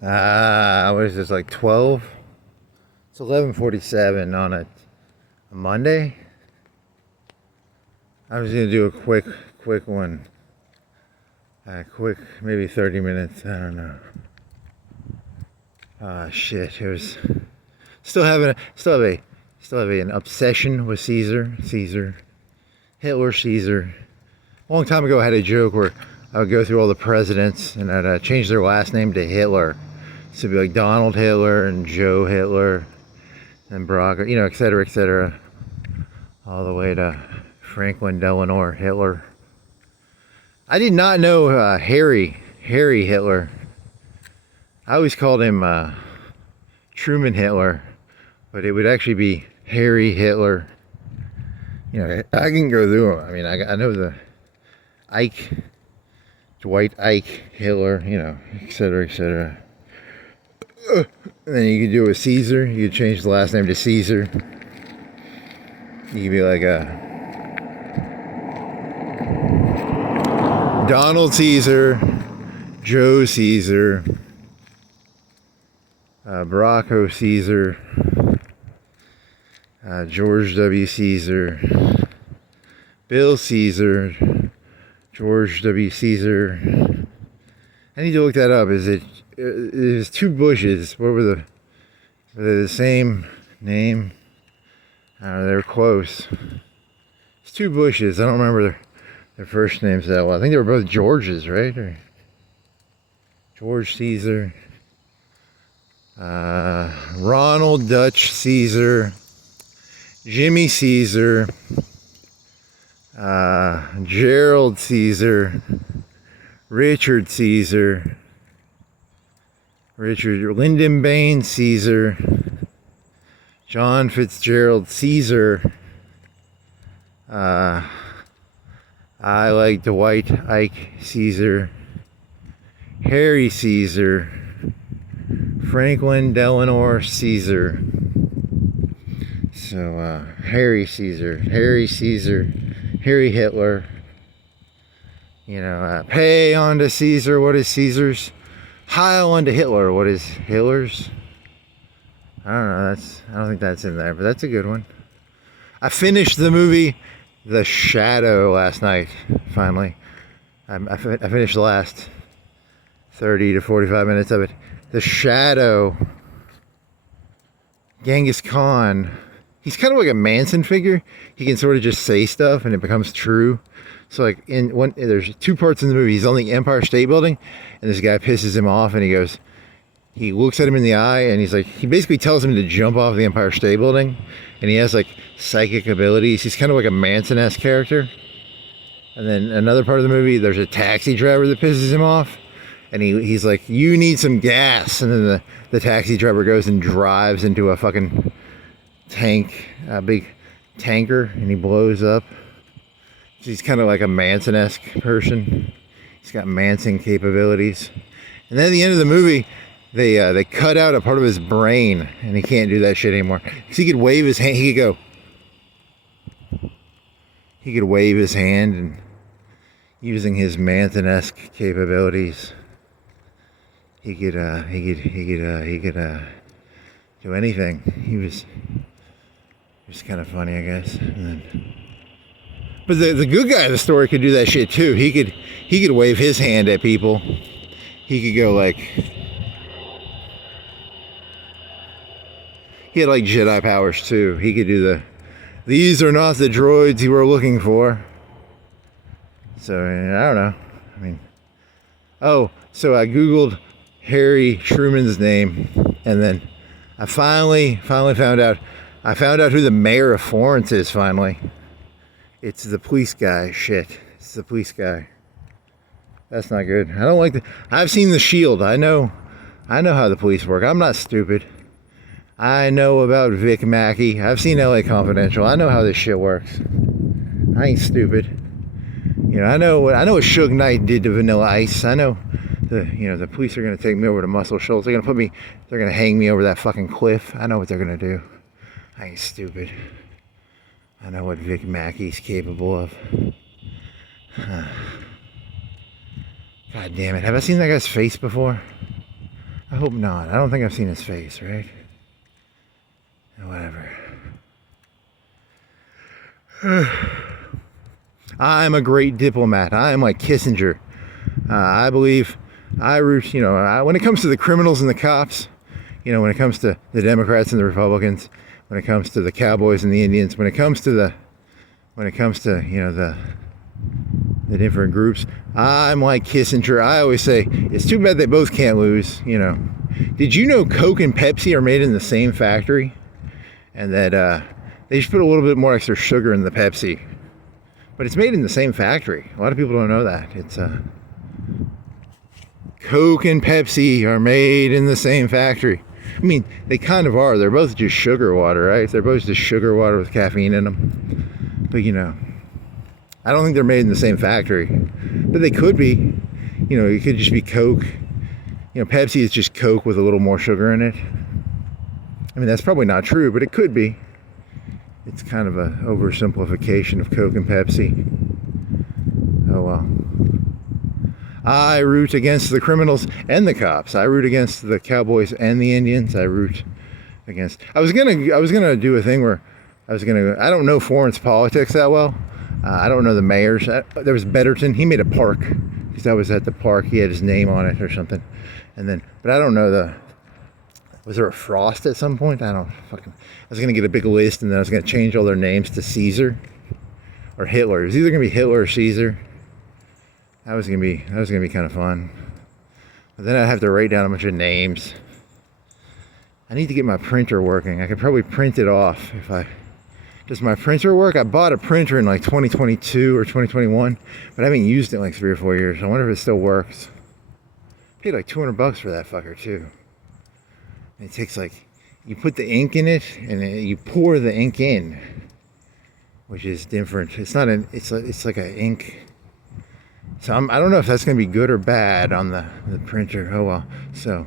What is this, like 12? It's 11:47 on a Monday. I was gonna do a quick one. Quick, maybe 30 minutes. I don't know. Shit. It was still have an obsession with Caesar. Hitler, Caesar. A long time ago, I had a joke where I would go through all the presidents and I'd change their last name to Hitler. So it'd be like Donald Hitler and Joe Hitler and Barack, et cetera, all the way to Franklin Delano Hitler. I did not know Harry Hitler. I always called him Truman Hitler, but it would actually be Harry Hitler. I can go through them. I mean, I know the Dwight Ike Hitler, et cetera. And then you could do it with Caesar. You could change the last name to Caesar. You could be like Donald Caesar, Joe Caesar, Barack O. Caesar, George W. Caesar, Bill Caesar, George W. Caesar. I need to look that up. It was two Bushes. What were they the same name? They were close. It's two Bushes. I don't remember their first names that well. I think they were both Georges, right? Or George Caesar, Ronald Dutch Caesar, Jimmy Caesar, Gerald Caesar, Richard Caesar, Lyndon Baines Caesar, John Fitzgerald Caesar. I like Dwight Ike Caesar, Harry Caesar, Franklin Delano Caesar. So Harry Caesar, Harry Hitler. Pay unto Caesar what is Caesar's, heil unto Hitler what is Hitler's. I don't know. I don't think that's in there, but that's a good one. I finished the movie The Shadow last night. Finally, I finished the last 30 to 45 minutes of it. The Shadow. Genghis Khan. He's kind of like a Manson figure. He can sort of just say stuff and it becomes true. So like there's two parts in the movie. He's on the Empire State Building and this guy pisses him off and he looks at him in the eye and he basically tells him to jump off the Empire State Building, and he has like psychic abilities. He's kind of like a Manson-esque character. And then another part of the movie, there's a taxi driver that pisses him off, and he's like, you need some gas. And then the taxi driver goes and drives into a fucking tank, a big tanker, and he blows up. So he's kind of like a Manson-esque person. He's got Manson capabilities. And then at the end of the movie, they cut out a part of his brain, and he can't do that shit anymore. Because he could wave his hand, he could wave his hand, and using his Manson-esque capabilities, he could do anything. He was kind of funny, I guess. But the good guy of the story could do that shit too. He could wave his hand at people. He could go like, he had like Jedi powers too. He could do these are not the droids you were looking for. So I don't know. I mean, so I Googled Harry Truman's name, and then I finally found out. I found out who the mayor of Florence is finally. It's the police guy. Shit. It's the police guy. That's not good. I don't like I've seen The Shield. I know how the police work. I'm not stupid. I know about Vic Mackey. I've seen LA Confidential. I know how this shit works. I ain't stupid. I know what Suge Knight did to Vanilla Ice. I know the police are gonna take me over to Muscle Shoals. They're gonna hang me over that fucking cliff. I know what they're gonna do. I ain't stupid. I know what Vic Mackey's capable of. God damn it. Have I seen that guy's face before? I hope not. I don't think I've seen his face, right? Whatever. I'm a great diplomat. I am like Kissinger. I believe I root, when it comes to the criminals and the cops, when it comes to the Democrats and the Republicans, when it comes to the cowboys and the Indians, when it comes to the different groups, I'm like Kissinger. I always say, it's too bad they both can't lose, Did you know Coke and Pepsi are made in the same factory? And that they just put a little bit more extra sugar in the Pepsi. But it's made in the same factory. A lot of people don't know that. It's Coke and Pepsi are made in the same factory. I mean, they kind of are. They're both just sugar water, right? They're both just sugar water with caffeine in them. But, I don't think they're made in the same factory. But they could be. It could just be Coke. Pepsi is just Coke with a little more sugar in it. I mean, that's probably not true, but it could be. It's kind of an oversimplification of Coke and Pepsi. Oh well. I root against the criminals and the cops. I root against the cowboys and the Indians. I root against. I was gonna do a thing where I don't know Florence politics that well. I don't know the mayors. There was Betterton. He made a park because I was at the park. He had his name on it or something. But I don't know was there a Frost at some point? I was gonna get a big list and then I was gonna change all their names to Caesar or Hitler. It was either gonna be Hitler or Caesar. That was gonna be kind of fun. But then I'd have to write down a bunch of names. I need to get my printer working. I could probably print it off does my printer work? I bought a printer in like 2022 or 2021, but I haven't used it in like 3 or 4 years. I wonder if it still works. I paid like $200 for that fucker too. It takes you put the ink in it and you pour the ink in, which is different. It's not it's like an ink. So I don't know if that's going to be good or bad on the printer. Oh well. So,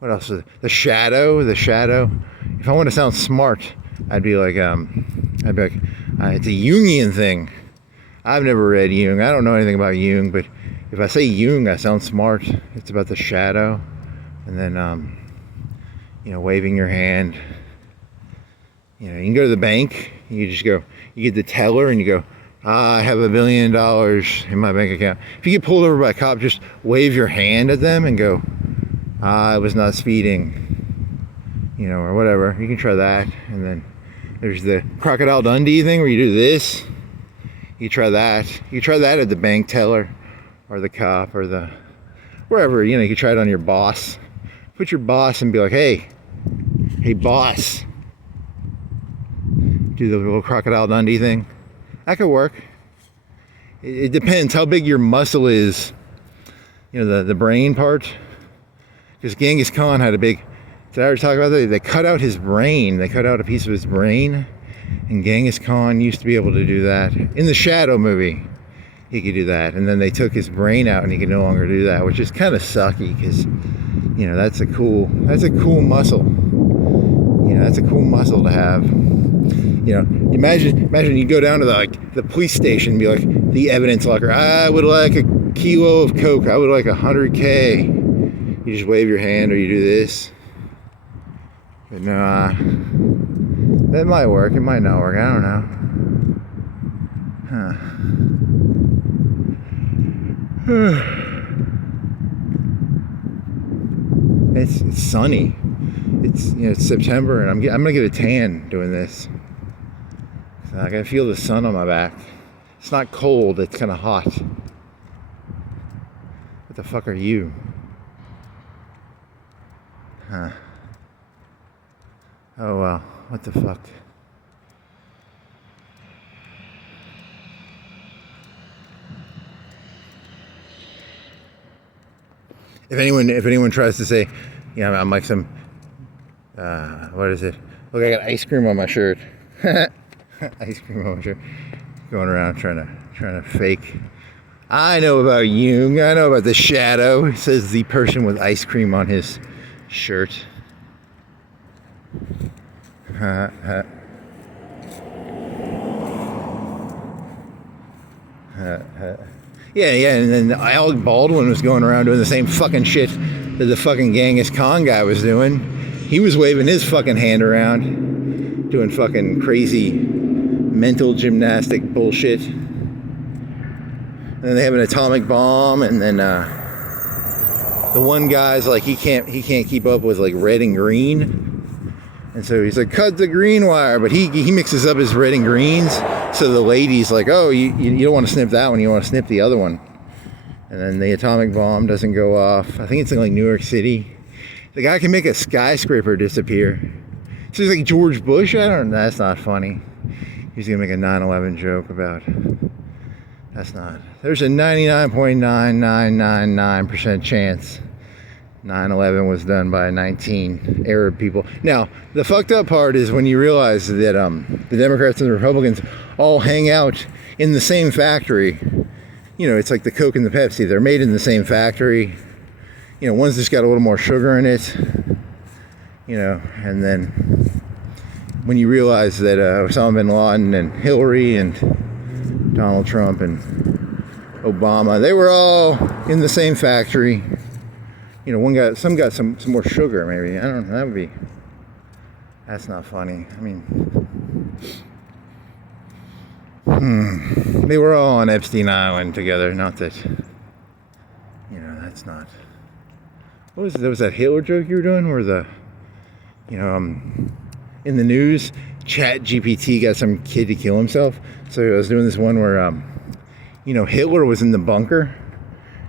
what else? The shadow. If I want to sound smart, I'd be like, it's a Jungian thing. I've never read Jung. I don't know anything about Jung, but if I say Jung, I sound smart. It's about the shadow. And then, waving your hand. You can go to the bank. You get the teller and you go, I have $1 billion in my bank account. If you get pulled over by a cop, just wave your hand at them and go, I was not speeding. Or whatever. You can try that. And then there's the Crocodile Dundee thing where you do this. You try that. You try that at the bank teller or the cop or wherever. You can try it on your boss. Put your boss and be like, hey boss. Do the little Crocodile Dundee thing. That could work. It depends how big your muscle is. The brain part. Because Genghis Khan had a big. Did I already talk about that? They cut out his brain. They cut out a piece of his brain. And Genghis Khan used to be able to do that. In the Shadow movie, he could do that. And then they took his brain out and he could no longer do that, which is kind of sucky because, that's a cool muscle. That's a cool muscle to have. Imagine you go down to the police station and be like, the evidence locker, I would like a kilo of Coke. I would like 100K. You just wave your hand or you do this. But no, that might work. It might not work. I don't know. It's sunny. It's September and I'm gonna get a tan doing this. So I can feel the sun on my back. It's not cold. It's kind of hot. What the fuck are you? Oh well, what the fuck? If anyone tries to say, I'm like some, what is it? Look, I got ice cream on my shirt. Ice cream on my shirt. Going around trying to fake. I know about Jung. I know about the shadow. Says the person with ice cream on his shirt. Yeah, yeah, and then Alec Baldwin was going around doing the same fucking shit that the fucking Genghis Khan guy was doing. He was waving his fucking hand around, doing fucking crazy mental gymnastic bullshit. And then they have an atomic bomb, and then the one guy's like he can't keep up with like red and green, and so he's like, cut the green wire, but he mixes up his red and greens, so the lady's like, oh, you don't want to snip that one, you want to snip the other one. And then the atomic bomb doesn't go off. I think it's in like New York City. The guy can make a skyscraper disappear. So he's like George Bush. I don't know. That's not funny. He's gonna make a 9/11 joke about. That's not. There's a 99.9999% chance 9/11 was done by 19 Arab people. Now, the fucked up part is when you realize that the Democrats and the Republicans all hang out in the same factory. You know, it's like the Coke and the Pepsi. They're made in the same factory. You know, one's just got a little more sugar in it. You know, and then when you realize that Osama bin Laden and Hillary and Donald Trump and Obama, they were all in the same factory. You know, some got some more sugar, maybe. I don't know. That's not funny. I mean, they were all on Epstein Island together. Not that, you know, that's not. What was it? That was that Hitler joke you were doing, where the, you know, in the news, ChatGPT got some kid to kill himself. So I was doing this one where, you know, Hitler was in the bunker,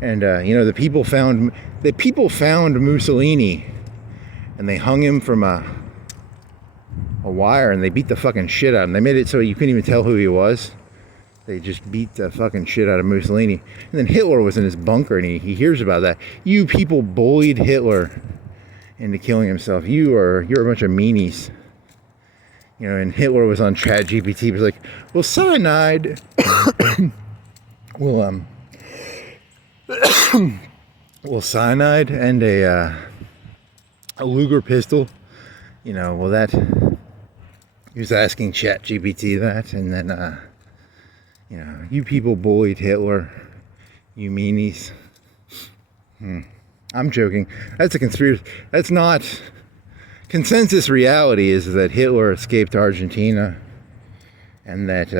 and you know, the people found Mussolini, and they hung him from a wire, and they beat the fucking shit out of him. They made it so you couldn't even tell who he was. They just beat the fucking shit out of Mussolini. And then Hitler was in his bunker, and he hears about that. You people bullied Hitler into killing himself. You're a bunch of meanies. You know, and Hitler was on ChatGPT. He was like, well, cyanide well, cyanide and a Luger pistol, you know, well, that, he was asking ChatGPT that, and then, you know, you people bullied Hitler, you meanies. I'm joking. That's a conspiracy. That's not. Consensus reality is that Hitler escaped Argentina, and that,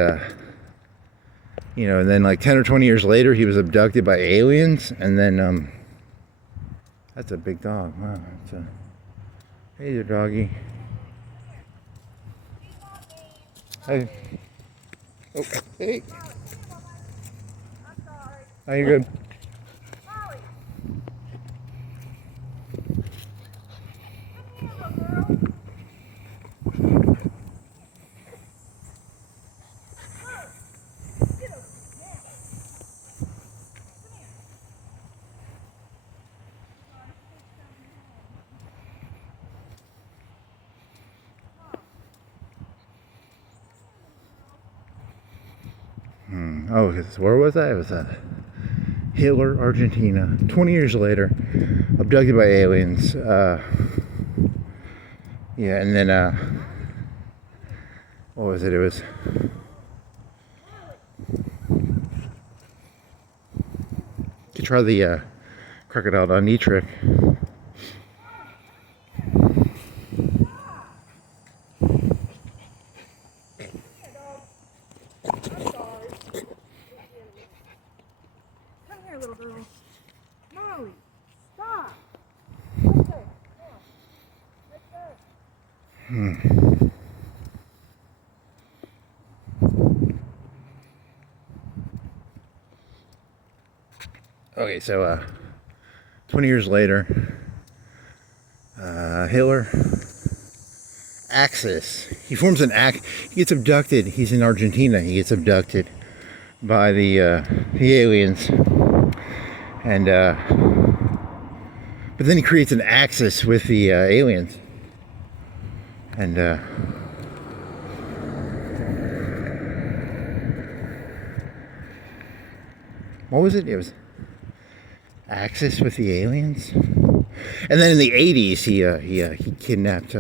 you know, and then like 10 or 20 years later, he was abducted by aliens, and then, that's a big dog. Wow. Hey there, doggy. Hey. Oh, hey. Oh, you're good. Oh, where was I? It was Hitler, Argentina. 20 years later, abducted by aliens. Yeah, and then, what was it? It was... You could try the Crocodile Dundee trick. Okay, so 20 years later, Hitler, Axis. He forms an he gets abducted. He's in Argentina. He gets abducted by the aliens, and but then he creates an axis with the aliens, and what was it? It was Axis with the aliens. And then in the 80s, he kidnapped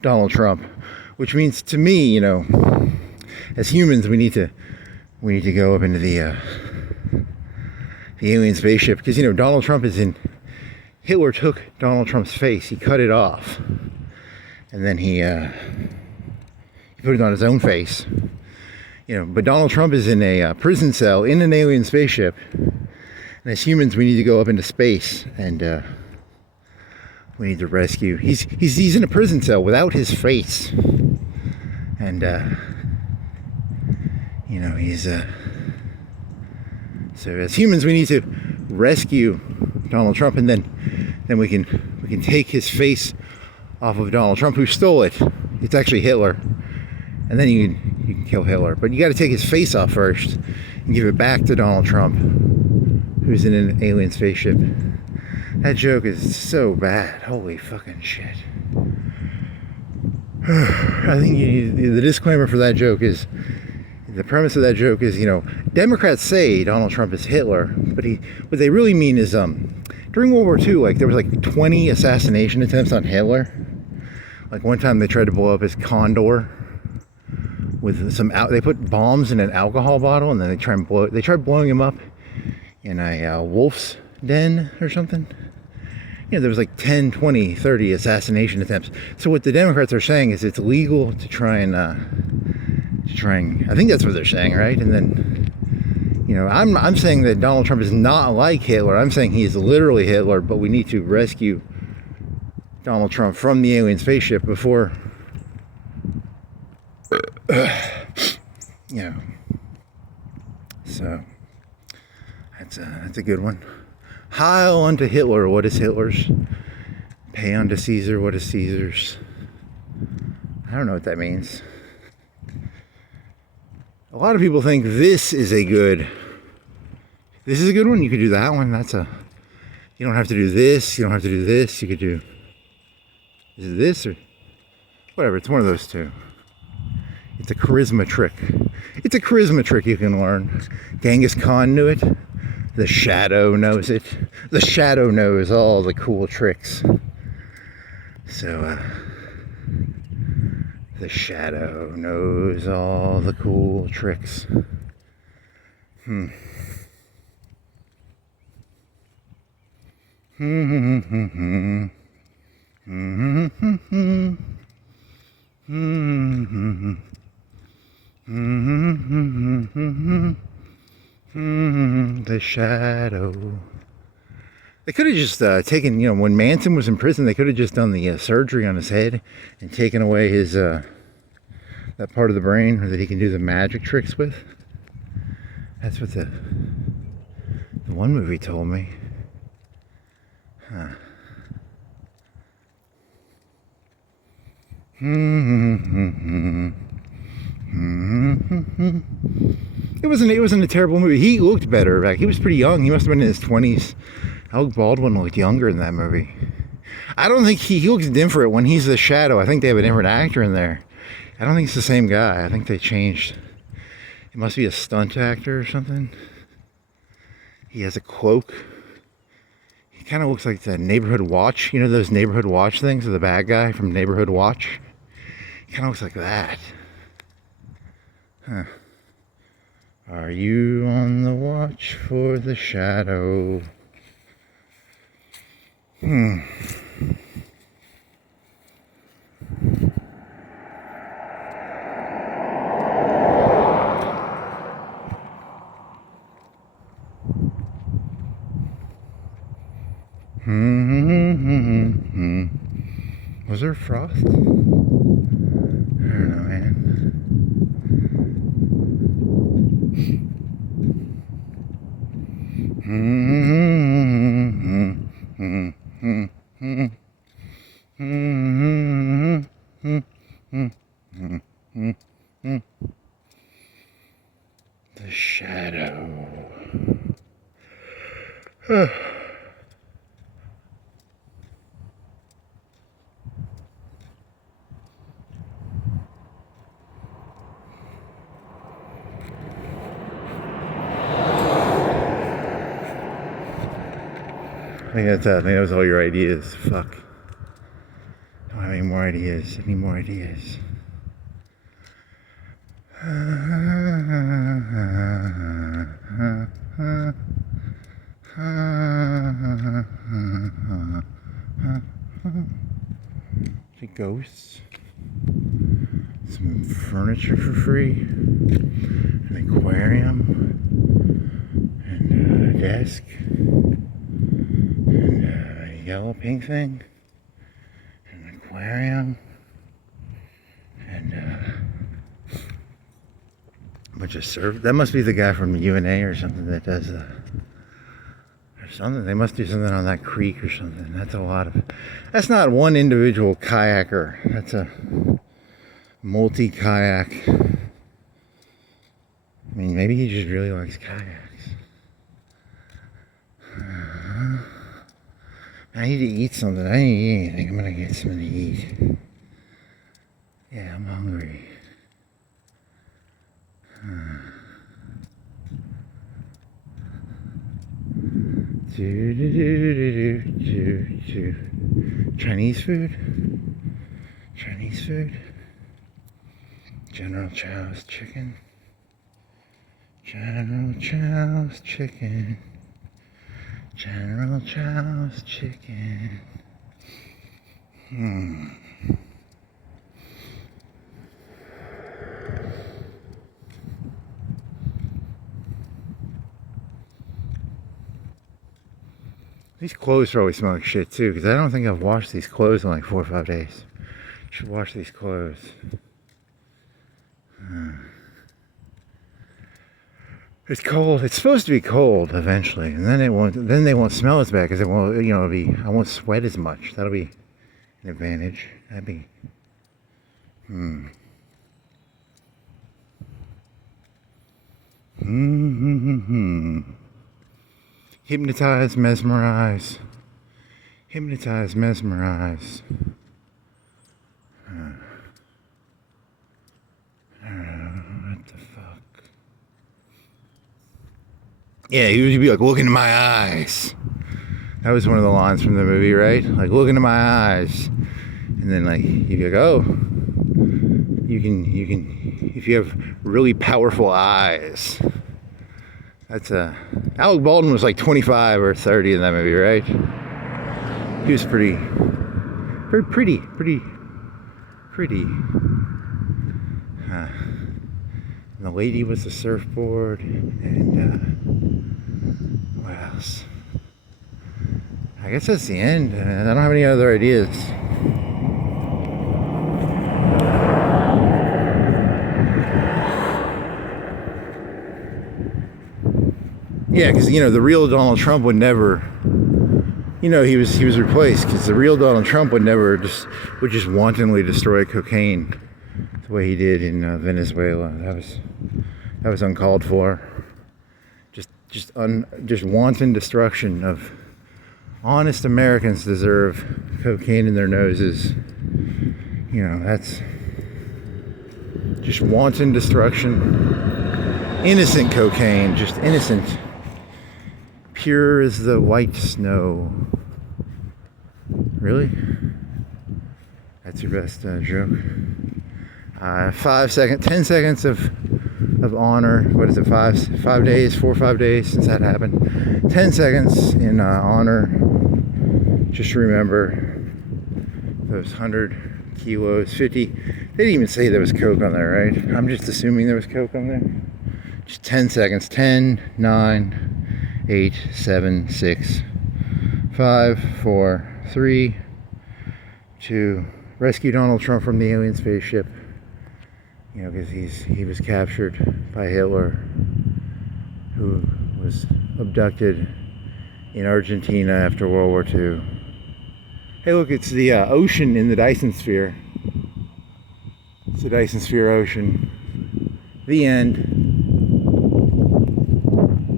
Donald Trump, which means to me, you know, as humans, we need to go up into the the alien spaceship, because, you know, Donald Trump is in, Hitler took Donald Trump's face, he cut it off, and then he put it on his own face, you know. But Donald Trump is in a prison cell in an alien spaceship, and as humans we need to go up into space, and we need to rescue. He's in a prison cell without his face, and you know, he's so as humans we need to rescue Donald Trump, and then we can take his face off of Donald Trump, who stole it. It's actually Hitler, and then you can kill Hitler, but you got to take his face off first and give it back to Donald Trump, who's in an alien spaceship. That joke is so bad. Holy fucking shit. I think the disclaimer for that joke is, the premise of that joke is, you know, Democrats say Donald Trump is Hitler, but what they really mean is, during World War II, like, there was like 20 assassination attempts on Hitler. Like, one time they tried to blow up his Condor with they put bombs in an alcohol bottle, and then they tried blowing him up in a wolf's den or something. You know, there was like 10, 20, 30 assassination attempts. So what the Democrats are saying is it's legal to try and I think that's what they're saying, right? And then, you know, I'm saying that Donald Trump is not like Hitler. I'm saying he is literally Hitler, but we need to rescue Donald Trump from the alien spaceship before, you know. So that's a good one. Heil unto Hitler, what is Hitler's? Pay unto Caesar, what is Caesar's? I don't know what that means. A lot of people think this is a good one. You could do that one. You don't have to do this. You don't have to do this. You could do, is it this or whatever? It's one of those two. It's a charisma trick. It's a charisma trick you can learn. Genghis Khan knew it. The Shadow knows it. The Shadow knows all the cool tricks. So, the Shadow knows all the cool tricks. The Shadow. They could have just taken, you know, when Manson was in prison, they could have just done the surgery on his head and taken away his that part of the brain that he can do the magic tricks with. That's what the one movie told me. Huh. It wasn't a terrible movie. He looked better back. He was pretty young. He must have been in his 20s. Alec Baldwin looked younger in that movie. I don't think he looks different when he's the Shadow. I think they have a different actor in there. I don't think it's the same guy. I think they changed. It must be a stunt actor or something. He has a cloak. He kind of looks like the Neighborhood Watch. You know those Neighborhood Watch things? The bad guy from Neighborhood Watch? He kind of looks like that. Huh. Are you on the watch for the Shadow? Was there frost? I don't know, man. The Shadow. I think that's it. I think that was all your ideas. Fuck. Don't have any more ideas. Any more ideas? Ghosts. Some furniture for free. An aquarium. And a desk. And a yellow pink thing. An aquarium. And a bunch of serve. That must be the guy from UNA or something that does or something. They must do something on that creek or something. That's a lot of. That's not one individual kayaker. That's a multi-kayak. I mean, maybe he just really likes kayaks. I need to eat something. I didn't eat anything. I'm gonna get something to eat. Yeah, I'm hungry. Chinese food? Chinese food? General Chow's chicken? General Chow's chicken. General Chow's chicken. These clothes probably smell like shit too, because I don't think I've washed these clothes in like 4 or 5 days. Should wash these clothes. It's cold. It's supposed to be cold eventually, and then it won't. Then they won't smell as bad because it won't. You know, I won't sweat as much. That'll be an advantage. That'd be. Hypnotize, mesmerize. Hypnotize, mesmerize. What the fuck? Yeah, he would be like, look into my eyes. That was one of the lines from the movie, right? Like, look into my eyes. And then, like, you'd be like, oh, you can, if you have really powerful eyes. That's Alec Baldwin was like 25 or 30 in that movie, right? He was pretty. And the lady was the surfboard, and what else? I guess that's the end. I don't have any other ideas. Yeah, because you know the real Donald Trump would never. You know he was replaced because the real Donald Trump would just wantonly destroy cocaine the way he did in Venezuela. That was uncalled for. Just wanton destruction of honest Americans deserve cocaine in their noses. You know, that's just wanton destruction. Innocent cocaine, just innocent. Pure as the white snow. Really? That's your best joke? 10 seconds of honor. What is it? 5 days, 4 or 5 days since that happened. 10 seconds in honor. Just remember those 100 kilos, 50. They didn't even say there was coke on there, right? I'm just assuming there was coke on there. Just 10 seconds. 10, 9, 8, 7, 6, 5, 4, 3, 2. Rescue Donald Trump from the alien spaceship. You know, because he was captured by Hitler, who was abducted in Argentina after World War II. Hey, look, it's the ocean in the Dyson sphere. It's the Dyson sphere ocean. The end.